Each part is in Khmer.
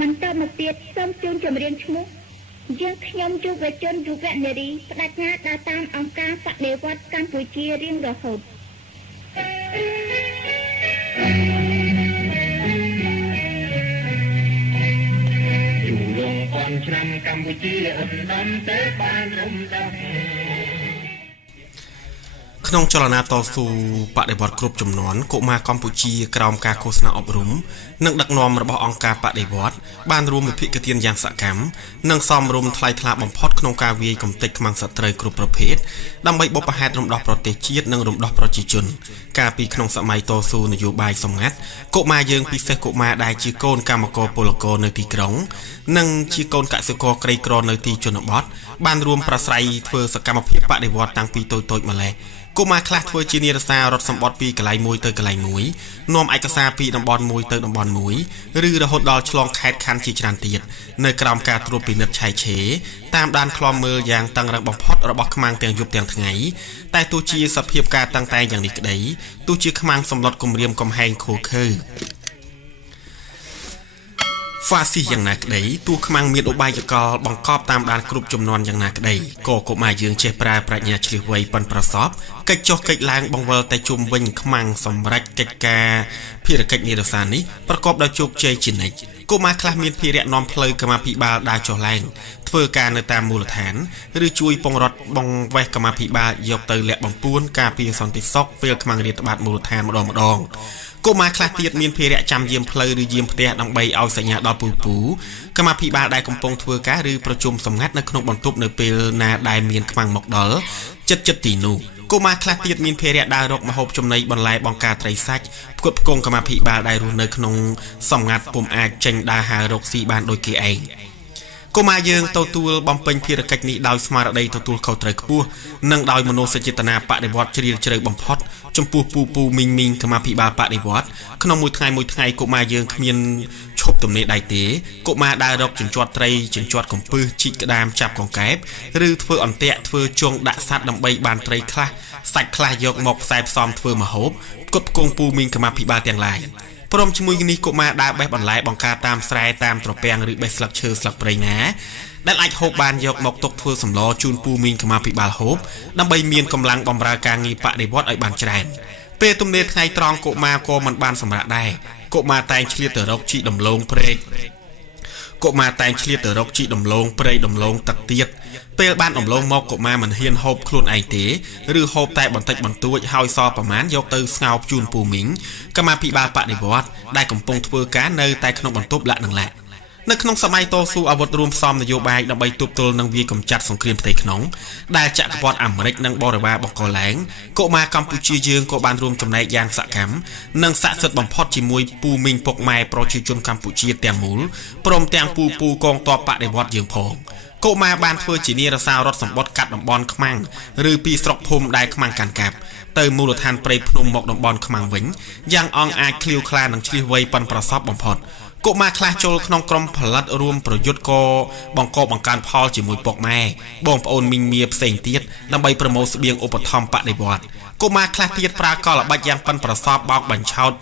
มันតមកទៀតសូមជូនចម្រៀងឈ្មោះយើងខ្ញុំយុវជនយុវនារីបដិញ្ញាដើរតាមអង្គការបដិវត្តកម្ពុជារៀងរហូតอยู่ลงก่อนឆ្នាំកម្ពុជាឧត្តមទេបានរំដោះក្នុងចលនាតស៊ូបដិវត្តគ្រប់ចំនួនកុមារកម្ពុជាក្រោមការឃោសនាអប់រំនិងដឹកនាំរបស់អង្គការបដិវត្តបានរួមវិភាគទានយ៉ាងសកម្មនិងសមរម្យថ្លៃថ្លាបំផុតក្នុងការវាយកំទេចខ្មាំងសត្រូវគ្រប់ប្រភេទដើម្បីបុព្វហេតុរំដោះប្រទេសជាតិនិងរំដោះប្រជាជនកាលពីក្នុងសម័យតស៊ូនយោបាយសម្ងាត់កុមារយើងពិសេសកុមារដែលជាកូនកម្មករពលករនៅទីក្រុងនិងជាកូនកសិករក្រីក្រនៅទីជនបទបានរួមប្រស្រ័យធ្វើសកម្មភាពបដិវត្តតាំងពីតូចៗម្ល៉េះកុមារខ្លះធ្វើជានារសាររត់សម្បត្តិពីកន្លែងមួយទៅកន្លែងមួយនាំឯកសារពីតំបន់មួយទៅតំបន់មួយឬរហូតដល់ឆ្លងខេត្តខណ្ឌជាច្រើនទៀតនៅក្រោមការត្រួតពិនិត្យឆៃឆេតាមដានឃ្លាំមើលយ៉ាងតឹងរ៉ឹងបំផុតរបស់ខ្មាំងទាំងយប់ទាំងថ្ងៃតែទោះជាសភាពការតាំងតែងយ៉ាងនេះក្តីទោះជាខ្មាំងសម្លុតគម្រាមកំហែងខូខើហ្វាស៊ីយ៉ាងណាក្តីទោះខ្មាំងមានឧបាយកលបង្កប់តាមដានគ្រប់ចំនួនយ៉ាងណាក្តីក៏កុមារយើងចេះប្រើប្រាជ្ញាឆ្លៀសវៃប៉ិនប្រសពកិច្ចចុះកិច្ចឡើងបង្វិលតែជុំវិញខ្មាំងសម្រេចកិច្ចការភារកិច្ចនិរសាននេះប្រកបដោយជោគជ័យជានិច្ចកុមារខ្លះមានភារៈនាំផ្លូវកម្មាភិបាលដើរចុះឡើងធ្វើការនៅតាមមូលដ្ឋានឬជួយពង្រត់បង្វេះកម្មាភិបាលយកទៅលាក់បំពួនការពារសន្តិសុខពេលខ្មាំងរាតត្បាតមូលដ្ឋានម្ដងកុមារខ្លះទៀតមានភារៈចាំយាមផ្លូវឬយាមផ្ទះដើម្បីឲ្យសញ្ញាដល់ពូកម្មាភិបាលដែលកំពុងធ្វើការឬប្រជុំសម្ងាត់នៅក្នុងបន្ទប់នៅពេលណាដែលមានខ្មាំងមកដល់ចិត្តទីនោះកុមារខ្លះទៀតមានភារៈដើររកម្ហូបចំណីបន្លែបង្ការត្រីសាច់ផ្គត់ផ្គង់កម្មាភិបាលដែលរស់នៅក្នុងសម្ងាត់ពុំអាចចេញដើរហើររកស៊ីបានដូចគេឯងកុមារយើងទទួលបំពេញភារកិច្ចនេះដោយស្មារតីទទួលខុសត្រូវខ្ពស់និងដោយមនោសញ្ចេតនាបដិវត្តជ្រាលជ្រៅបំផុតចំពោះពូមីងកម្មាភិបាលបដិវត្តក្នុងមួយថ្ងៃកុមារយើងគ្មានឈប់ទំនេរដៃទេកុមារដើររកជញ្ជាត់ត្រីជញ្ជាត់កំពឹសជីកក្តាមចាប់កង្កែបឬធ្វើអន្ទាក់ធ្វើជង់ដាក់សัตว์ដើម្បីបានត្រីខ្លះសាច់ខ្លះយកមកផ្សែផ្សំធ្វើម្ហូបផ្គត់ផ្គង់ពូមីងកម្មាភិបាលទាំងឡាយព្រមជាមួយនេះកុមារដើរបេះបន្លែបង្ការតាមស្រែតាមត្រពាំងឬបេះស្លឹកឈើស្លឹកព្រៃណាដែលអាចហូបបានយកមកទុកធ្វើសម្លជូនពូមីងកម្មាភិបាលហូបដើម្បីមានកម្លាំងបម្រើការងារបដិវត្តឲ្យបានច្រើនពេលទំនេរថ្ងៃត្រង់កុមារក៏មិនបានសម្រាកដែរកុមារតែងឆ្លៀតទៅរកជីដំឡូងព្រែកដំឡូងទឹកទៀតពេលបានដំឡូងមកកុមារមិនហ៊ានហូបខ្លួនឯងទេឬហូបតែបន្តិចបន្តួចហើយសល់ប្រមាណយកទៅស្ងោរជូនពូមីងកម្មាភិបាលបដិវត្តដែលកំពុងធ្វើការនៅតែក្នុងបន្ទប់លាក់នៅក្នុងសម័យតស៊ូអាវុធរួមផ្សំនយោបាយដើម្បីទប់ទល់នឹងវាយកម្ចាត់សង្គ្រាមផ្ទៃក្នុងដែលចក្រពត្តិអាមេរិកនិងបរិវារបង្កឡើងកុមារកម្ពុជាយើងក៏បានរួមចំណែកយ៉ាងសកម្មនិងស័ក្តិសិទ្ធិបំផុតជាមួយពូមីងពុកម៉ែប្រជាជនកម្ពុជាទាំងមូលព្រមទាំងពូកងទ័ពបដិវត្តយើងផងកុមារបានធ្វើជានារសាររត់សម្បត្តិកាត់តំបន់ខ្មាំងឬពីស្រុកភូមិដែលខ្មាំងកាន់កាប់ទៅមូលដ្ឋានព្រៃភ្នំមកតំបន់ខ្មាំងវិញយ៉ាងអង្អាចឃ្លាវខ្លានិងឆ្លៀសវៃប៉ិនប្រសពបំផុតកុមារខ្លះចូលក្នុងក្រុមផលិតរួមប្រយុទ្ធក៏បង្កបង្កើនផលជាមួយពុកម៉ែបងប្អូនមីងមាផ្សេងទៀតដើម្បីប្រមូលស្បៀងឧបត្ថម្ភបដិវត្តកុមារខ្លះទៀតប្រើកលល្បិចយ៉ាងប៉ិនប្រសពបោកបញ្ឆោត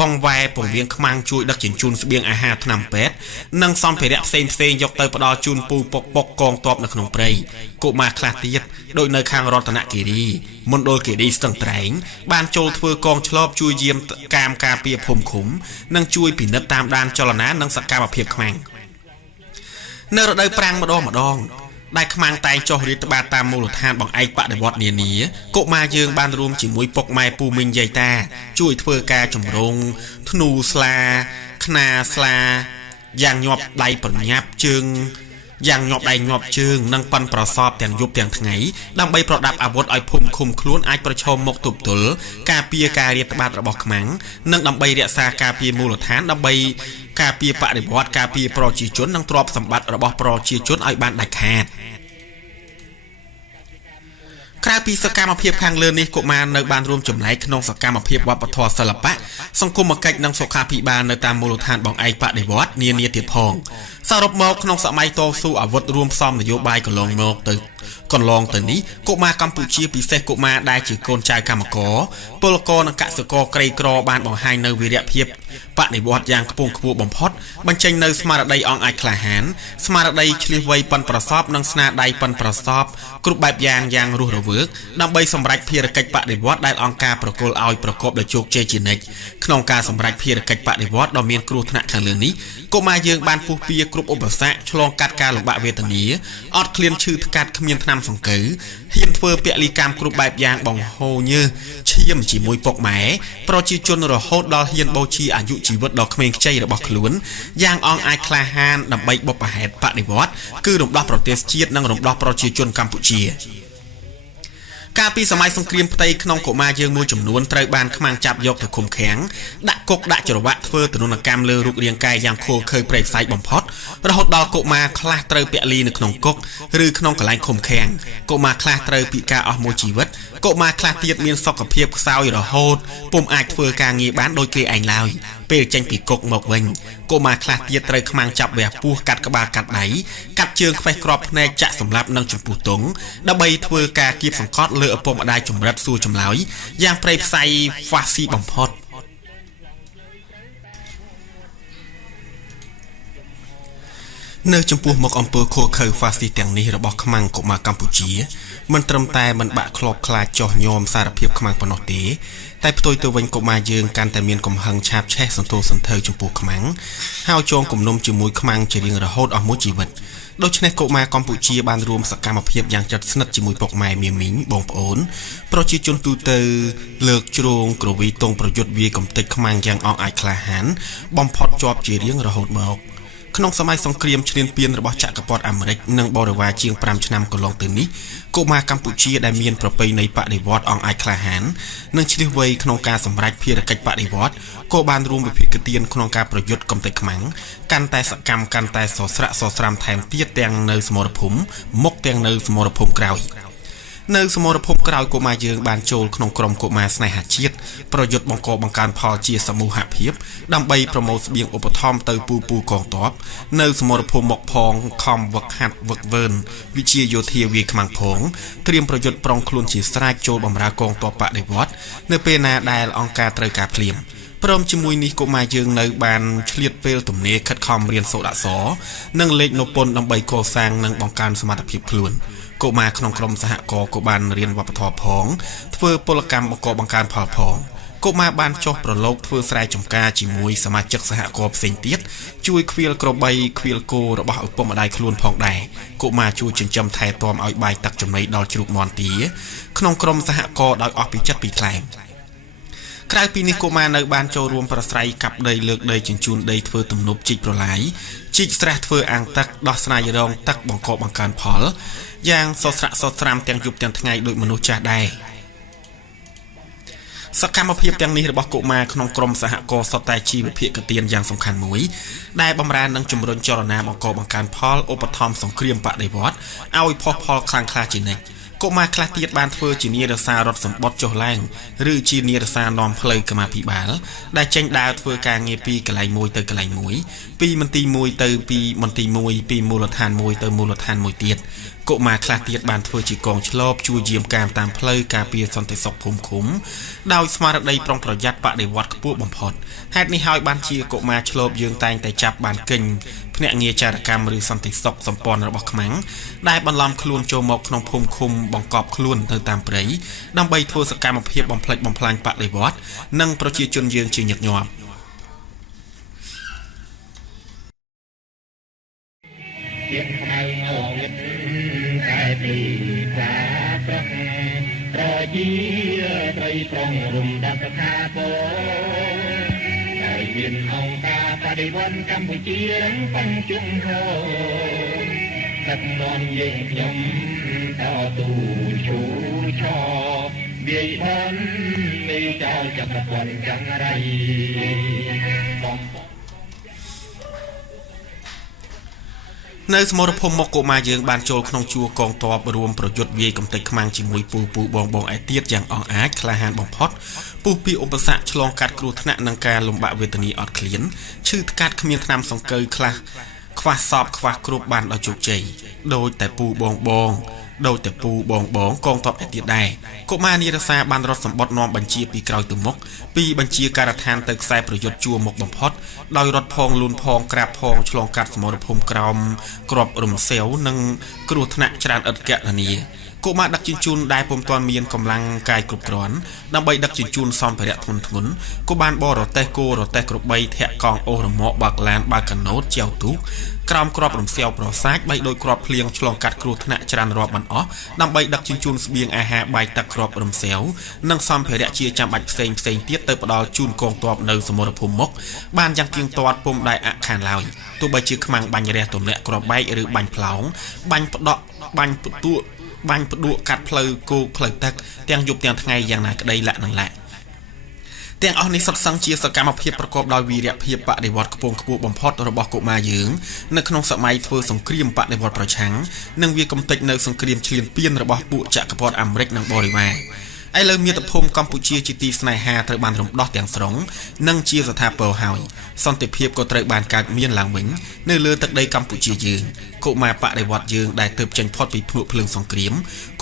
បងវ៉ែពង្រៀងខ្មាំងជួយដឹកជញ្ជូនស្បៀងអាហារថ្នាំពេទ្យនិងសម្ភារៈផ្សេងយកទៅផ្ដល់ជូនពូពុកកងទ័ពនៅក្នុងព្រៃកុមារខ្លះទៀតដូចនៅខាងរតនគិរីមណ្ឌលគិរីស្ទឹងត្រែងបានចូលធ្វើកងឆ្លបជួយយាមកាមការពារភូមិឃុំនិងជួយពិនិត្យតាមដានចលនានិងសកម្មភាពខ្មាំងនៅរដូវប្រាំងម្ដងដែលខ្មាំងតែងចុះរាតត្បាតតាមមូលដ្ឋានបង្អែកបដិវត្តនានាកុមារយើងបានរួមជាមួយពុកម៉ែពូមីងយាយតាជួយធ្វើការចម្រងធ្នូស្លាខ្នាស្លាយ៉ាងញាប់ដៃប្រញាប់ជើងនិងប៉ិនប្រសពទាំងយប់ទាំងថ្ងៃដើម្បីប្រដាប់អាវុធឲ្យភូមិឃុំខ្លួនអាចប្រឈមមុខទប់ទល់ការពារការរាតត្បាតរបស់ខ្មាំងនិងដើម្បីរក្សាការពារមូលដ្ឋានដើម្បីការពារបដិវត្តការពារប្រជាជននិងទ្រព្យសម្បត្តិរបស់ប្រជាជនឲ្យបានដាច់ខាតក្រៅពីសកម្មភាពខាងលើនេះកុមារនៅបានរួមចំណែកក្នុងសកម្មភាពវប្បធម៌សិល្បៈសង្គមគិច្ចនិងសុខាភិបាលនៅតាមមូលដ្ឋានបង្អែកបដិវត្តនានាទៀតផង សរុបមកក្នុងសម័យតស៊ូអាវុធរួមផ្សំនយោបាយកន្លងមកទៅនេះកុមារកម្ពុជាពិសេសកុមារដែលជាកូនចៅកម្មករពលករនិងកសិករក្រីក្របានបង្ហាញនៅវីរភាពបដិវត្តយ៉ាងខ្ពង់ខ្ពស់បំផុតបញ្ចេញនៅស្មារតីអង់អាចក្លាហានស្មារតីឆ្លៀសវៃប៉ិនប្រសពនិងស្នាដៃប៉ិនប្រសពគ្រប់បែបយ៉ាងរស់រវើកដើម្បីសម្រេចភារកិច្ចបដិវត្តដែលអង្គការប្រគល់ឲ្យប្រកបដោយជោគជ័យជានិច្ចក្នុងការសម្រេចភារកិច្ចបដិវត្តដ៏មានគ្រោះថ្នាក់ខាងលើនេះកុមារយើងបានពុះពៀគ្រប់ឧបសគ្គឆ្លងកាត់ការលំបាកវេទនាអត់ឃ្លានឈឺថ្កាត់គ្មានថ្នាំសង្កូវហ៊ានធ្វើពលិកម្មគ្រប់បែបយ៉ាងបង្ហូរញើសឈាមជាមួយពុកម៉ែប្រជាជនរហូតដល់ហ៊ានបូជាអាយុជីវិតដ៏ក្មេងខ្ចីរបស់ខ្លួនយ៉ាងអង់អាចក្លាហានដើម្បីបុព្វហេតុបដិវត្តគឺរំដោះប្រទេសជាតិនិងរំដោះប្រជាជនកម្ពុជាកាលពីសម័យសង្គ្រាមផ្ទៃក្នុងកុមារយើងមួយចំនួនត្រូវបានខ្មាំងចាប់យកទៅឃុំឃាំងដាក់គុកដាក់ច្រវាក់ធ្វើទរណកម្មលើរូបរាងកាយយ៉ាងខូលខើព្រៃផ្សៃបំផុតរហូតដល់កុមារខ្លះត្រូវពលីនៅក្នុងគុកឬក្នុងកន្លែងឃុំឃាំងកុមារខ្លះត្រូវពិការអស់មួយជីវិតកុមារខ្លះទៀតមានសុខភាពខ្សោយរហូតពុំអាចធ្វើការងារបានដោយគេឯងឡើយពេលចេញពីគុកមកវិញកុមារខ្លះទៀតត្រូវខ្មាំងចាប់វះពោះកាត់ក្បាលកាត់ដៃកាត់ជើងខ្វេះគ្រាប់ភ្នែកចាក់សម្លាប់និងចំពោះទង់ដើម្បីធ្វើការគៀបសង្កត់លើឪពុកម្ដាយចម្រិតសួរចម្លើយយ៉ាងព្រៃផ្សៃហ្វាស៊ីបំផុតនៅចំពោះមុខអង្គើខូខើហ្វាស៊ីទាំងនេះរបស់ខ្មាំងកុមារកម្ពុជាមិនត្រឹមតែមិនបាក់ធ្លាប់ខ្លាចចោះញោមសារភាពខ្មាំងប៉ុណ្ណោះទេតែផ្ទុយទៅវិញកុមារយើងកាន់តែមានកំហឹងឆាបឆេះសន្ទុះសន្ធើចំពោះខ្មាំងហើយចងគំនុំជាមួយខ្មាំងជារៀងរហូតអស់មួយជីវិតដូច្នេះកុមារកម្ពុជាបានរួមសកម្មភាពយ៉ាងជិតស្និទ្ធជាមួយពុកម៉ែមាមីងបងប្អូនប្រជាជនទូទៅលើកជ្រងក្រវីទងប្រយុទ្ធវាយកំទេចខ្មាំងយ៉ាងអង់អាចក្លាហានបំផុតជាប់ជារៀងរហូតមកក្នុងសម័យសង្គ្រាមឈ្លានពានរបស់ចក្រពត្តិអាមេរិកនិងបរិវារជាង5ឆ្នាំកន្លងទៅនេះកុមារកម្ពុជាដែលមានប្រពៃណីបដិវត្តអង់អាចក្លាហាននិងឆ្លៀសវៃក្នុងការសម្រេចភារកិច្ចបដិវត្តក៏បានរួមវិភាគទានក្នុងការប្រយុទ្ធកំទេចខ្មាំងកាន់តែសកម្មកាន់តែសស្រាក់សស្រាំថែមទៀតទាំងនៅសមរភូមិមុខទាំងនៅសមរភូមិក្រោយនៅសមរភូមិក្រោយកុមារយើងបានចូលក្នុងក្រុមកុមារស្នេហាជាតិប្រយុទ្ធបង្កបង្កើនផលជាសមូហភាពដើម្បីប្រមូលស្បៀងឧបត្ថម្ភទៅពូកងទ័ពនៅសមរភូមិមុខផងខំវឹកហាត់វឹកវើនវិជាយោធាវាយខ្មាំងផងត្រៀមប្រយុទ្ធប្រុងខ្លួនជាស្រេចចូលបម្រើកងទ័ពបដិវត្តនៅពេលណាដែលអង្គការត្រូវការភ្លាមព្រមជាមួយនេះកុមារយើងនៅបានឆ្លៀតពេលទំនេរខិតខំរៀនសូត្រអក្សរនិងលេខនពន្ធដើម្បីកសាងនិងបង្កើនសមត្ថភាពខ្លួនកុមារក្នុងក្រុមសហគមន៍ក៏បានរៀនវប្បធម៌ផងធ្វើពលកម្មបង្កើនផលផងកុមារបានចុះប្រឡូកធ្វើស្រែចម្ការជាមួយសមាជិកសហគមន៍ផ្សេងទៀតជួយខ្វៀលក្របីខ្វៀលគោរបស់ឪពុកម្ដាយខ្លួនផងដែរកុមារជួយចិញ្ចឹមថែទាំឲ្យបាយទឹកចំណីដល់ជ្រូកមាន់ទាក្នុងក្រុមសហគមន៍ដោយអស់ពីចិត្តពីថ្លែងក្រៅពីនេះកុមារនៅបានចូលរួមប្រស្រ័យកាប់ដីលើកដីជញ្ជូនដីធ្វើទំនប់ជីកប្រឡាយជីកស្រះធ្វើអាងទឹកដោះស្រាយរងទឹកបង្កើនផលយ៉ាងសស្រាក់សស្រាំទាំងយប់ទាំងថ្ងៃដោយមនុស្សចាស់ដែរសកម្មភាពទាំងនេះរបស់កុមារក្នុងក្រុមសហគមន៍សុទ្ធតែជាវិភាគទានយ៉ាងសំខាន់មួយដែលបម្រើនឹងជំរុញចលនាបង្កើនផលឧបត្ថម្ភសង្គ្រាមបដិវត្តឲ្យផុសផលខ្លាំងក្លាជានិច្ចកុមារខ្លះទៀតបានធ្វើជានារសាររដ្ឋសម្បត្តិចុះឡើងឬជានារសារនាំផ្លូវកម្មាភិបាលដែលចេញដើរធ្វើការងារពីកន្លែងមួយទៅកន្លែងមួយពីមន្ទីរមួយទៅពីមន្ទីរមួយពីមូលដ្ឋានមួយទៅមូលដ្ឋានមួយទៀតកុមារខ្លះទៀតបានធ្វើជាកងឆ្លបជួយយាមកាមតាមផ្លូវការពារសន្តិសុខភូមិឃុំដោយស្មារតីប្រុងប្រយ័ត្នបដិវត្តខ្ពស់បំផុតហេតុនេះហើយបានជាកុមារឆ្លបយើងតែងតែចាប់បានកិញភ្នាក់ងារចារកម្មឬសន្តិសុខសម្ព័ន្ធរបស់ខ្មាំងដែលបន្លំខ្លួនចូលមកក្នុងភូមិឃុំបង្កប់ខ្លួនទៅតាមព្រៃដើម្បីធ្វើសកម្មភាពបំផ្លិចបំផ្លាញបដិវត្តនិងប្រជាជនយើងជាញឹកញាប់ជាខ្មៅងងឹតតែពីតាប្រឹកប្រជាត្រីត្រង់រំដាប់ថាពោហើយមានអង្គការបដិវត្តកម្ពុជាបញ្ជុំហោសត្វនន់យើងខ្ញុំតទូឈូឆោវាយបានមេចោលចក្រពន្ធចង្រៃនៅសមរភូមិមុខកុមារយើងបានចូលក្នុងជួរកងទ័ពរួមប្រយុទ្ធវាយកំទេចខ្មាំងជាមួយពូបងឯទៀតយ៉ាងអង់អាចក្លាហានបំផុតពុះពីឧបសគ្គឆ្លងកាត់គ្រោះថ្នាក់និងការលំបាកវេទនាអត់ឃ្លានឈឺថ្កាត់គ្មានថ្នាំសង្កូវខ្លះ ខ្វះសពខ្វះគ្រប់បានដល់ជោគជ័យដោយតែពូបងដោយតែពូបងកងទ័ពឯទៀតដែរកុមារនីរសាបានរត់សម្បត្តិនាំបញ្ជាពីក្រោយទៅមុខពីបញ្ជាការដ្ឋានទៅខ្សែប្រយុទ្ធជួរមុខបំផុតដោយរត់ផងលូនផងក្រាបផងឆ្លងកាត់សមរភូមិក្រោមក្របរំសេវនិងគ្រោះថ្នាក់ច្រើនឥតកណនាកុមារដឹកជញ្ជូនដែលពុំទាន់មានកម្លាំងកាយគ្រប់គ្រាន់ដើម្បីដឹកជញ្ជូនសម្ភារៈធ្ងន់ក៏បានបរទេះគោរទេះក្របីធាក់កង់អូសរមាក់បើកឡានបើកកាណូតជាវទូកក្រោមក្របរំសេវប្រសាចបីដោយក្របភ្លៀងឆ្លងកាត់គ្រោះថ្នាក់ច្រើនរាប់មិនអស់ដើម្បីដឹកជញ្ជូនស្បៀងអាហារបាយទឹកក្របរំសេវនិងសម្ភារៈជាចាំបាច់ផ្សេងទៀតទៅផ្ដល់ជូនកងទ័ពនៅសមរភូមិមុខបានយ៉ាងទៀងទាត់ពុំដែលអខានឡើយទោះបីជាខ្មាំងបាញ់រះទម្លាក់ក្របបែកឬបាញ់ផ្លោងបាញ់ផ្ដក់បាញ់ផ្ទួបាញ់ផ្ដួកកាត់ផ្លូវគោផ្លូវទឹកទាំងយប់ទាំងថ្ងៃយ៉ាងណាក្តីលាក់នឹងលាក់ទាំងអស់នេះសុទ្ធសឹងជាសកម្មភាពប្រកបដោយវីរភាពបដិវត្តខ្ពង់ខ្ពស់បំផុតរបស់កុមារយើងនៅក្នុងសម័យធ្វើសង្គ្រាមបដិវត្តប្រឆាំងនិងវាកំទេចនៅសង្គ្រាមឈ្លានពានរបស់ពួកចក្រពត្តិអាមេរិកនិងបរិវារឥឡូវមាតុភូមិកម្ពុជាជាទីស្នេហាត្រូវបានរំដោះទាំងស្រុងនិងជាស្ថាពរហើយសន្តិភាពក៏ត្រូវបានកើតមានឡើងវិញនៅលើទឹកដីកម្ពុជាយើងកុមារបដិវត្តយើងដែលទើបចេញផុតពីភ្នក់ភ្លើងសង្គ្រាម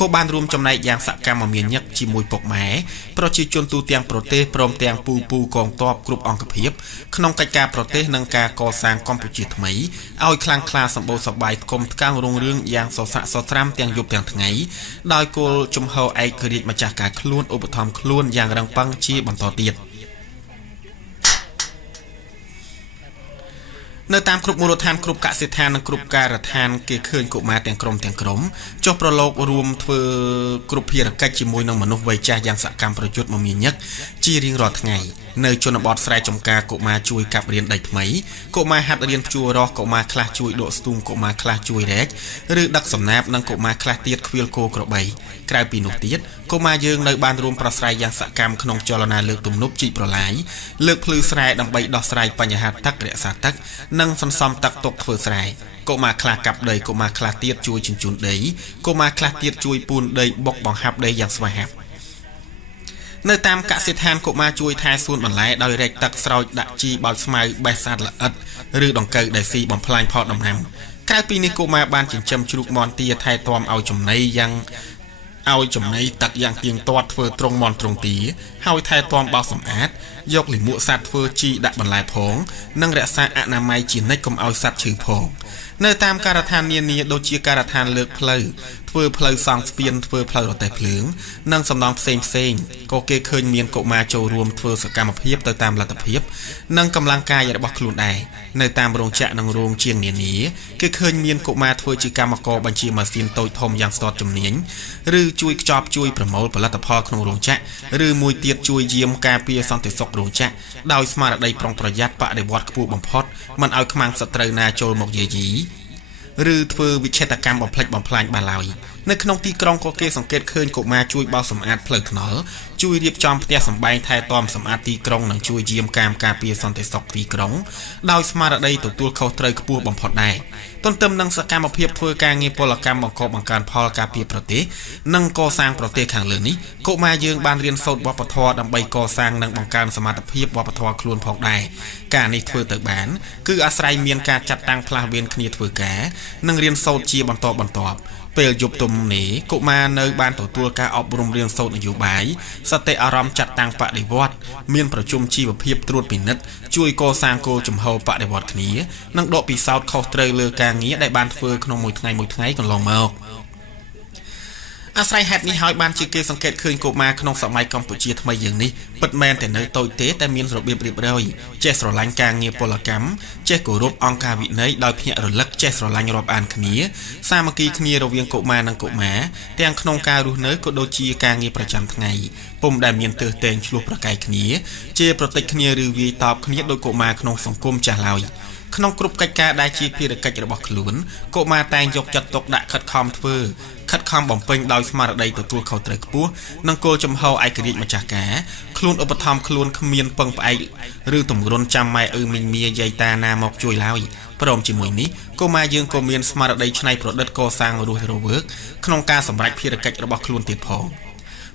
ក៏បានរួមចំណែកយ៉ាងសកម្មមានញឹកជាមួយពុកម៉ែប្រជាជនទូទាំងប្រទេសព្រមទាំងពូកងទ័ពគ្រប់អង្គភាពក្នុងកិច្ចការប្រទេសនិងការកសាងកម្ពុជាថ្មីឲ្យខ្លាំងក្លាសម្បូរសប្បាយផ្គុំផ្កាំងរុងរឿងយ៉ាងសស័កសស្រាំទាំងយប់ទាំងថ្ងៃដោយគោលជំហរឯករាជ្យម្ចាស់ការខ្លួនឧបត្ថម្ភខ្លួនយ៉ាងរឹងប៉ឹងជាបន្តទៀតនៅតាមគ្រប់មូលដ្ឋានគ្រប់កសិដ្ឋាននិងគ្រប់ការដ្ឋានគេឃើញកុមារទាំងក្រុមចុះប្រឡូករួមធ្វើគ្រប់ភារកិច្ចជាមួយនឹងមនុស្សវ័យចាស់យ៉ាងសកម្មប្រយុទ្ធមមាញឹកជារៀងរាល់ថ្ងៃនៅជនបទស្រែចម្ការកុមារជួយកាប់រៀនដីថ្មីកុមារហាត់រៀនភ្ជួររស់កុមារខ្លះជួយដកស្ទូងកុមារខ្លះជួយរែកឬដឹកសំណាបនិងកុមារខ្លះទៀតខ្វៀលគោក្របីក្រៅពីនោះទៀតកុមារយើងនៅបានរួមប្រស្រ័យយ៉ាងសកម្មក្នុងចលនាលើកទំនប់ជីកប្រឡាយលើកភ្លឺស្រែដើម្បីដោះស្រាយបញ្ហាទឹករក្សាទឹកនិងសន្សំទឹកទុកធ្វើស្រែកុមារខ្លះកាប់ដីកុមារខ្លះទៀតជួយជញ្ជូនដីកុមារខ្លះទៀតជួយពូនដីបុកបង្ហាប់ដីយ៉ាងស្វាហាប់នៅតាមកសិដ្ឋានកុមារជួយថែសួនបន្លែដោយរែកទឹកស្រោចដាក់ជីបោចស្មៅបេះសាតល្អិតឬដង្កូវដែលស៊ីបំផ្លាញផលដំណាំក្រៅពីនេះកុមារបានចិញ្ចឹមជ្រូកមាន់ទាថែទាំឲ្យចំណីទឹកយ៉ាងទៀងទាត់ធ្វើត្រង់មាន់ត្រង់ទាហើយថែទាំបោសសម្អាតយកលាមកសត្វធ្វើជីដាក់បន្លែផងនិងរក្សាអនាម័យជានិច្ចកុំឲ្យសត្វឈឺផងនៅតាមការដ្ឋាននានាដូចជាការដ្ឋានលើកផ្លូវធ្វើផ្លូវសង់ស្ពានធ្វើផ្លូវរទេះភ្លើងនិងសំណង់ផ្សេងក៏គេឃើញមានកុមារចូលរួមធ្វើសកម្មភាពទៅតាមលទ្ធភាពនិងកម្លាំងកាយរបស់ខ្លួនដែរនៅតាមរោងចក្រនិងរោងជាងនានាគេឃើញមានកុមារធ្វើជាកម្មករបញ្ជាម៉ាស៊ីនតូចធំយ៉ាងស្ទាត់ជំនាញឬជួយខ្ចប់ជួយប្រមូលផលិតផលក្នុងរោងចក្រឬមួយទៀតជួយយាមការពារសន្តិសុខរោងចក្រដោយស្មារតីប្រុងប្រយ័ត្នបដិវត្តខ្ពស់បំផុតមិនឲ្យខ្មាំងសត្រូវណាចូលមកយាយីឬធ្វើវិច្ឆេទកម្មបំផ្លិចបំផ្លាញបានឡើយនៅក្នុងទីក្រុងក៏គេសង្កេតឃើញកុមារជួយបោសសម្អាតផ្លូវថ្នល់ជួយរៀបចំផ្ទះសម្បែងថែទាំសម្អាតទីក្រុងនិងជួយយាមកាមការពារសន្តិសុខទីក្រុងដោយស្មារតីទទួលខុសត្រូវខ្ពស់បំផុតដែរទន្ទឹមនឹងសកម្មភាពធ្វើការងារពលកម្មបង្កបង្កើនផលការពារប្រទេសនិងកសាងប្រទេសខាងលើនេះកុមារយើងបានរៀនសូត្រវប្បធម៌ដើម្បីកសាងនិងបង្កើនសមត្ថភាពវប្បធម៌ខ្លួនផងដែរការនេះធ្វើទៅបានគឺអាស្រ័យមានការចាត់តាំងផ្លាស់វេនគ្នាធ្វើការនិងរៀនសូត្រជាបន្តបន្ទាប់ពេលយប់ទំនេរកុមារនៅបានទទួលការអប់រំរៀនសូត្រនយោបាយសតិអារម្មណ៍ចាត់តាំងបដិវត្តមានប្រជុំជីវភាពត្រួតពិនិត្យជួយកសាងគោលជំហរបដិវត្តគ្នានិងដកពិសោធន៍ខុសត្រូវលើការងារដែលបានធ្វើក្នុងមួយថ្ងៃកន្លងមកអាស្រ័យហេតុនេះហើយបានជាគេសង្កេតឃើញកុមារក្នុងសម័យកម្ពុជាថ្មីយើងនេះពិតមែនតែនៅតូចទេតែមានរបៀបរៀបរយចេះស្រឡាញ់ការងារពលកម្មចេះគោរពអង្គការវិន័យដោយភ្ញាក់រលឹកចេះស្រឡាញ់រាប់អានគ្នាសាមគ្គីគ្នារវាងកុមារនិងកុមារទាំងក្នុងការរស់នៅក៏ដូចជាការងារប្រចាំថ្ងៃពុំដែលមានទើសតែងឆ្លោះប្រកែកគ្នាជាប្រតិចគ្នាឬវាយតបគ្នាដោយកុមារក្នុងសង្គមចាស់ឡើយក្នុងគ្រប់កិច្ចការដែលជាភារកិច្ចរបស់ខ្លួនកុមារតែងយកចិត្តទុកដាក់ខិតខំធ្វើខិតខំបំពេញដោយស្មារតីទទួលខុសត្រូវខ្ពស់និងគោលចំហឯករាជ្យម្ចាស់ការខ្លួនឧបត្ថម្ភខ្លួនគ្មានពឹងផ្អែកឬទម្រុនចាំម៉ែឪមីងមាយាយតាណាមកជួយឡើយព្រមជាមួយនេះកុមារយើងក៏មានស្មារតីច្នៃប្រឌិតកសាងរស់រវើកក្នុងការសម្រេចភារកិច្ចរបស់ខ្លួនទៀតផង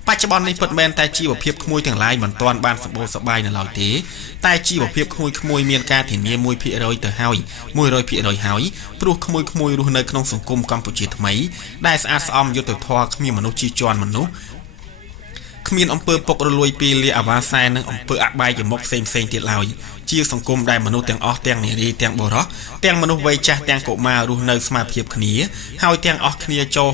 បច្ចុប្បន្ននេះពិតមែនតែជីវភាពក្មួយទាំងឡាយមិនទាន់បានសម្បូរសប្បាយនៅឡើយទេតែជីវភាពក្មួយមានការធានា 1% ទៅហើយ 100% ហើយព្រោះក្មួយរស់នៅក្នុងសង្គមកម្ពុជាថ្មីដែលស្អាតស្អំយុត្តិធម៌គ្មានមនុស្សជាជាន់មនុស្សគ្មានអំពើពុករលួយពីលាអាវ៉ាសែននិងអំពើអបាយមុខផ្សេងទៀតឡើយជាសង្គមដែលមនុស្សទាំងអស់ទាំងនារីទាំងបុរសទាំងមនុស្សវ័យចាស់ទាំងកុមាររស់នៅស្មើភាពគ្នាហើយទាំងអស់គ្នាចុះ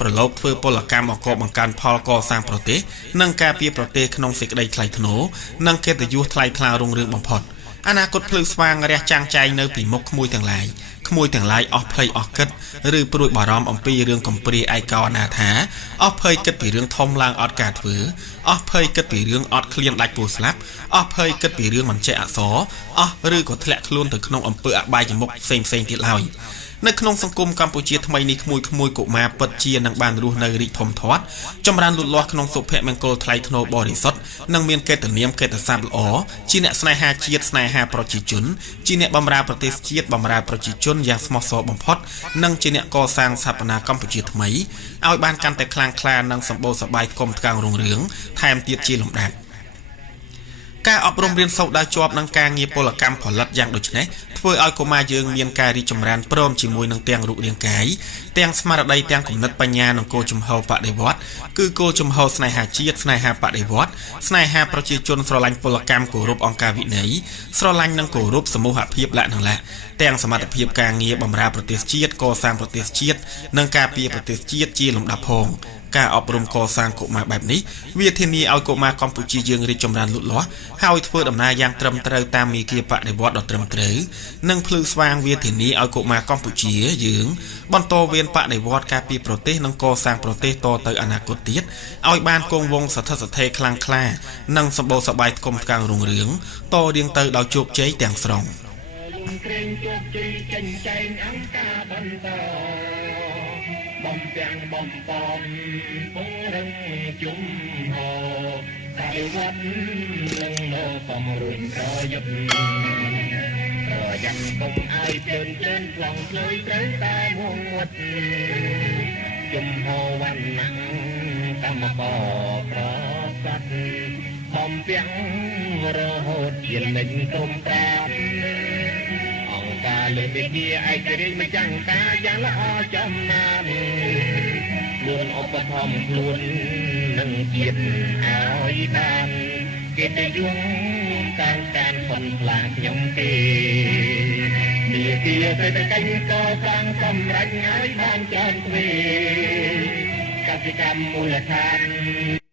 ប្រឡូកធ្វើពលកម្មអង្គបង្កើនផលកសាងប្រទេសនិងការពារប្រទេសក្នុងសេចក្តីថ្លៃថ្នូរនិងកិត្តិយសថ្លៃថ្លារុងរឿងបំផុតអនាគតភ្លឺស្វាងរះចាំងចែងនៅពីមុខក្មួយទាំងឡាយអស់ភ័យអស់គិតឬព្រួយបារម្ភអំពីរឿងកំព្រាឯកោអនាថាអស់ភ័យគិតពីរឿងធំឡើងអត់ការធ្វើអស់ភ័យគិតពីរឿងអត់ឃ្លានដាច់ពោះស្លាប់អស់ភ័យគិតពីរឿងមិនចេះអក្សរអស់ឬក៏ធ្លាក់ខ្លួនទៅក្នុងអំពើអបាយមុខផ្សេងទៀតឡើយនៅក្នុងសង្គមកម្ពុជាថ្មីនេះក្មួយកុមារពិតជានឹងបានរស់នៅរីកធំធាត់ចម្រើនលូតលាស់ក្នុងសុភមង្គលថ្លៃថ្នូរបរិសុទ្ធនិងមានកិត្តិនាមកិត្តិស័ព្ទល្អជាអ្នកស្នេហាជាតិស្នេហាប្រជាជនជាអ្នកបម្រើប្រទេសជាតិបម្រើប្រជាជនយ៉ាងស្មោះសរបំផុតនិងជាអ្នកកសាងស្ថាបនាកម្ពុជាថ្មីឲ្យបានកាន់តែខ្លាំងក្លានិងសម្បូរសប្បាយគុំថ្កើងរុងរឿងថែមទៀតជាលំដាប់ការអប់រំរៀនសូត្រដោយជាប់នឹងការងារពលកម្មផលិតយ៉ាងដូចនេះធ្វើឲ្យកុមារយើងមានការរីកចម្រើនព្រមជាមួយនឹងទាំងរូបរាងកាយទាំងស្មារតីទាំងគំនិតបញ្ញានិងគោលជំហរបដិវត្តន៍គឺគោលជំហរស្នេហាជាតិស្នេហាបដិវត្តន៍ស្នេហាប្រជាជនស្រឡាញ់ពលកម្មគោរពអង្គការវិន័យស្រឡាញ់និងគោរពសមូហភាពលក្ខណៈទាំងសមត្ថភាពការងារបម្រើប្រទេសជាតិកសាងប្រទេសជាតិនិងការពារប្រទេសជាតិជាលំដាប់ផងការអប់រំកសាងកុមារបែបនេះវាធានាឲ្យកុមារកម្ពុជាយើងរីកចម្រើនលូតលាស់ហើយធ្វើដំណើរយ៉ាងត្រឹមត្រូវតាមមាគ៌ាបដិវត្តន៍ដ៏ត្រឹមត្រូវនិងភ្លឺស្វាងវាធានាឲ្យកុមារកម្ពុជាយើងបន្តវេនបដិវត្តន៍ការពារប្រទេសនិងកសាងប្រទេសតទៅអនាគតទៀតឲ្យបានគង់វង្សស្ថិតស្ថេរខ្លាំងក្លានិងសម្បូរសប្បាយគុំថ្កើងរុងរឿងតរៀងទៅដោយជោគជ័យទាំងស្រុងក្រែងជោគជ័យចេញចែងអង្គការបន្តបំទាំងបំពំពងរឹងជុំហោតែវត្តនឹងនៅសំរុញប្រយុទ្ធយ៉ាងកុំឲ្យជឿនខ្លងឆ្លើយត្រូវតែមួតជុំហោវណ្ណៈកម្មករប្រកាសបំទាំងរហូតជាលេចក្រុមប្រាំលើមេគាឯករាជ្យម្ចាំងការយ៉ាងល្អចំណានខ្លួនឧបត្ថម្ភខ្លួននឹងជាតិឲ្យបានកិត្តិយសតាមការផុនផ្លាខ្ញុំទេមេគាសេដ្ឋកិច្ចក៏សាងសម្រេចឲ្យបានច្រើនទ្វេកសិកម្មមូលដ្ឋាន